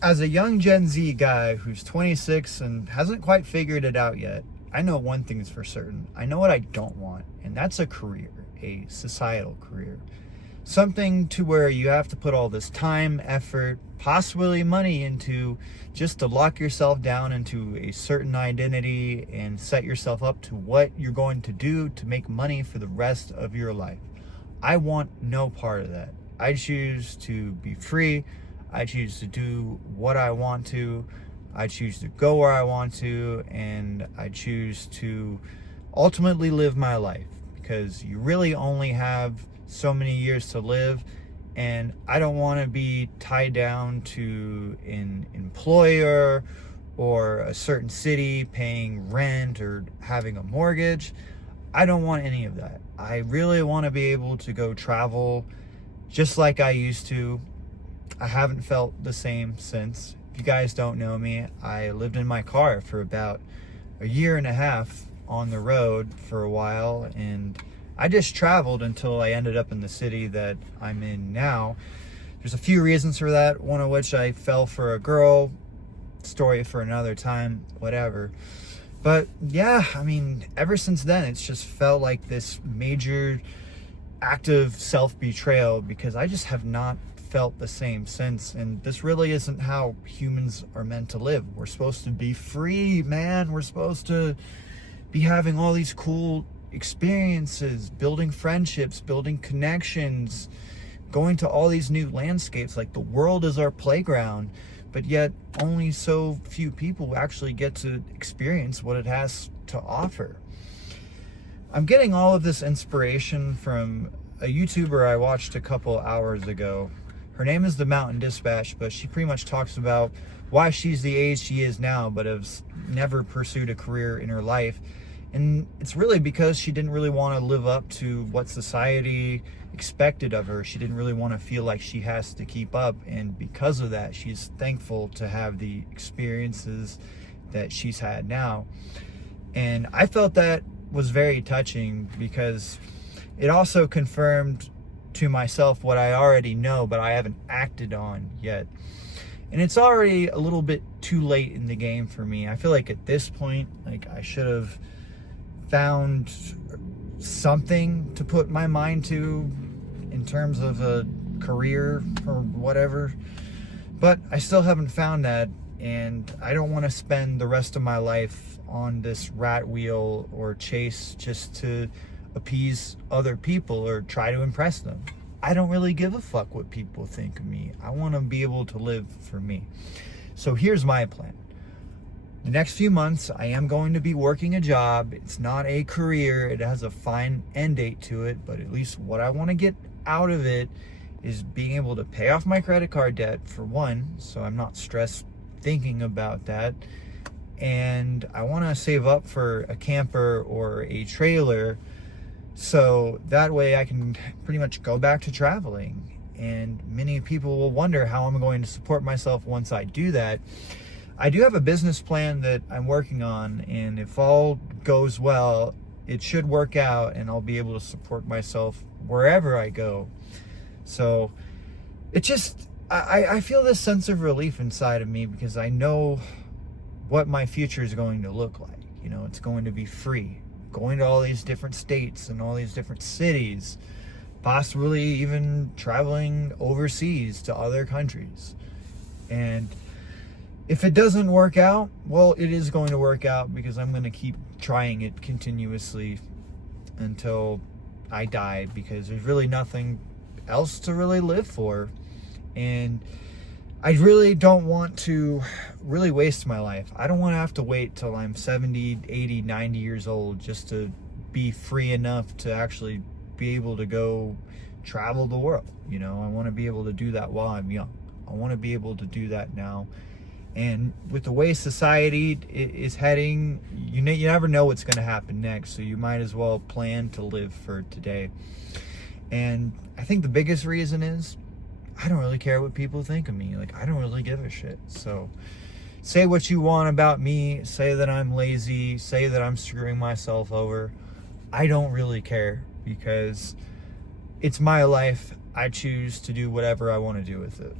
As a young Gen Z guy who's 26 and hasn't quite figured it out yet, I know one thing's for certain. I know what I don't want, and that's a career, a societal career. Something to where you have to put all this time, effort, possibly money into just to lock yourself down into a certain identity and set yourself up to what you're going to do to make money for the rest of your life. I want no part of that. I choose to be free. I choose to do what I want to. I choose to go where I want to, and I choose to ultimately live my life, because you really only have so many years to live, and I don't want to be tied down to an employer or a certain city paying rent or having a mortgage. I don't want any of that. I really want to be able to go travel just like I used to. I haven't felt the same since. If you guys don't know me, I lived in my car for about a year and a half on the road for a while, and I just traveled until I ended up in the city that I'm in now. There's a few reasons for that, one of which I fell for a girl, story for another time, whatever. But yeah, I mean, ever since then, it's just felt like this major act of self-betrayal, because I just have not felt the same since. And this really isn't how humans are meant to live. We're supposed to be free, man. We're supposed to be having all these cool experiences, building friendships, building connections, going to all these new landscapes. Like, the world is our playground, but yet only so few people actually get to experience what it has to offer. I'm getting all of this inspiration from a YouTuber I watched a couple hours ago. Her name is The Mountain Dispatch, but she pretty much talks about why she's the age she is now, but has never pursued a career in her life. And it's really because she didn't really want to live up to what society expected of her. She didn't really want to feel like she has to keep up. And because of that, she's thankful to have the experiences that she's had now. And I felt that was very touching, because it also confirmed to myself what I already know, but I haven't acted on yet. And it's already a little bit too late in the game for me. I feel like at this point, like, I should have found something to put my mind to in terms of a career or whatever, but I still haven't found that. And I don't want to spend the rest of my life on this rat wheel or chase just to appease other people or try to impress them. I don't really give a fuck what people think of me. I want to be able to live for me. So here's my plan. The next few months, I am going to be working a job. It's not a career. It has a fine end date to it, but at least what I want to get out of it is being able to pay off my credit card debt, for one, so I'm not stressed thinking about that. And I want to save up for a camper or a trailer, so that way I can pretty much go back to traveling. And many people will wonder how I'm going to support myself once I do that. I do have a business plan that I'm working on, and if all goes well, it should work out and I'll be able to support myself wherever I go. So it just, I feel this sense of relief inside of me, because I know what my future is going to look like. You know, it's going to be free, going to all these different states and all these different cities, possibly even traveling overseas to other countries. And if it doesn't work out, well, it is going to work out, because I'm going to keep trying it continuously until I die, because there's really nothing else to really live for. And I really don't want to really waste my life. I don't want to have to wait till I'm 70, 80, 90 years old just to be free enough to actually be able to go travel the world. You know, I want to be able to do that while I'm young. I want to be able to do that now. And with the way society is heading, you never know what's going to happen next. So you might as well plan to live for today. And I think the biggest reason is I don't really care what people think of me. Like, I don't really give a shit. So say what you want about me. Say that I'm lazy. Say that I'm screwing myself over. I don't really care, because it's my life. I choose to do whatever I want to do with it.